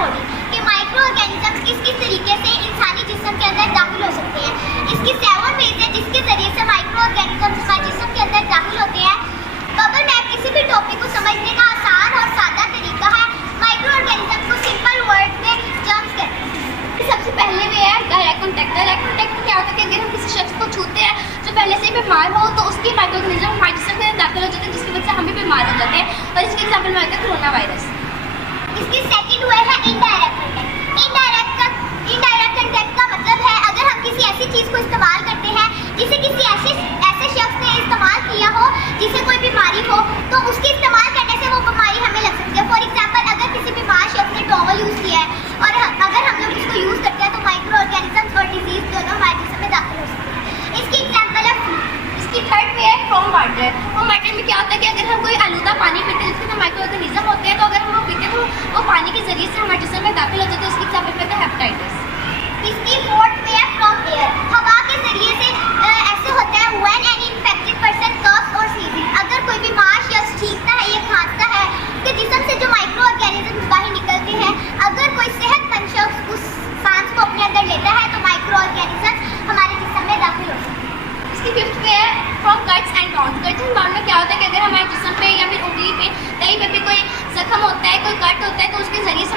Body के micro organisms किस किस तरीके से इंसानी जिस्म के अंदर दाखिल हो सकते हैं। इसकी 7 वेज है जिसके जरिए से माइक्रो ऑर्गेनिजम्स हमारे जिस्म के अंदर दाखिल होते हैं। बबल मैप किसी भी टॉपिक को समझने का आसान और सादा तरीका है। माइक्रो ऑर्गेनिजम्स को सिंपल वर्ड में जर्म्स कहते हैं। सबसे पहले वे है डायरेक्ट कॉन्टैक्ट। डायरेक्ट कॉन्टैक्ट में क्या होता है कि अगर हम किसी शख्स को छूते हैं जो पहले से ही बीमार हो तो उसकी माइक्रो ऑर्गेनिज्म हमारे जिस्म के अंदर दाखिल हो जाते हैं, जिसकी वजह से हम भी बीमार हो जाते हैं। और इसके एग्जाम्पल में आता है कोरोना वायरस। इसकी सेकंड वे है इनडायरेक्ट कॉन्टैक्ट। इनडायरेक्ट कॉन्टैक्ट का मतलब है अगर हम किसी ऐसी चीज़ को इस्तेमाल करते हैं जिसे किसी ऐसे शख्स ने इस्तेमाल किया हो जिसे कोई बीमारी हो तो उसके इस्तेमाल करने से वो बीमारी हमें लग सकती है। फॉर एग्जाम्पल अगर किसी बीमार शख्स ने टॉवल यूज़ किया है और अगर हम लोग इसको यूज़ करते हैं तो माइक्रो ऑर्गेनिजम्स और डिजीज दोनों हमारे जिस्म में दाखिल हो सकते हैं। इसकी एग्जाम्पल है फ्लू। इसकी थर्ड वे है फ्रॉम वाटर। फ्रॉम वाटर में क्या होता है कि अगर हम कोई आलूदा पानी पीते हैं जिसके अंदर माइक्रो ऑर्गेनिज्म होते हैं तो अगर हम वो पीते हैं तो वो पानी के जरिए से हमारे जिस्म में दाखिल हो जाते हैं। उसकी एग्जाम्पल में है हेपेटाइटिस। इसकी फोर्थ वे है फ्रॉम एयर। हवा के जरिए से ऐसे होता है when any infected person coughs और स्नीज़िंग। अगर कोई बीमार शख्स छींकता है या खांसता है तो जिस्म से जो माइक्रो ऑर्गेनिजम्स बाहर निकलते हैं, अगर कोई सेहतमंद शख्स उस सांस को अपने अंदर लेता है तो माइक्रो ऑर्गेनिजम्स हमारे जिस्म में दाखिल हो सकते हैं। इसकी फिफ्थ वे है from cuts and bound. Cuts and bound में क्या होता है कि अगर हमारे जिस्म पे या फिर उंगली पे कहीं पे भी कोई जख्म होता है, कोई कट होता है तो उसके जरिए से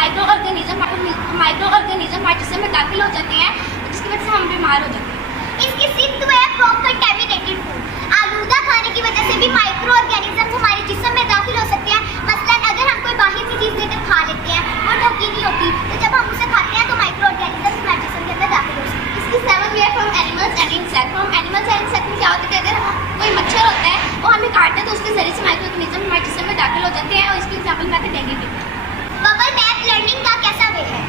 माइक्रो ऑर्गेनिज्म हमारे जिस्म में दाखिल हो जाते हैं जिसकी वजह से हम बीमार हो जाते हैं। इसकी सिक्स्थ वे है फ्रॉम कंटेमिनेटेड फूड। आलूदा खाने की वजह से भी माइक्रो ऑर्गेनिजम्स हमारे जिस्म में दाखिल हो सकते हैं। मसलन अगर हम कोई बाहर की चीज़ लेकर खा लेते हैं वो ढकी नहीं होती तो जब हम उसे खाते हैं तो माइक्रो ऑर्गेनिजम्स हमारे जिस्म के अंदर दाखिल हो सकते हैं। इसकी सेवन वे है from animals and insect. From animals and insect में क्या होता है कि अगर कोई मच्छर होता है वो हमें काटता है तो उसके जरिए से माइक्रो ऑर्गेनिज्म हमारे जिस्म में दाखिल हो जाते हैं। और इसकी एग्जाम्पल में आते हैं dengue fever. Bubble map learning का कैसा वे है?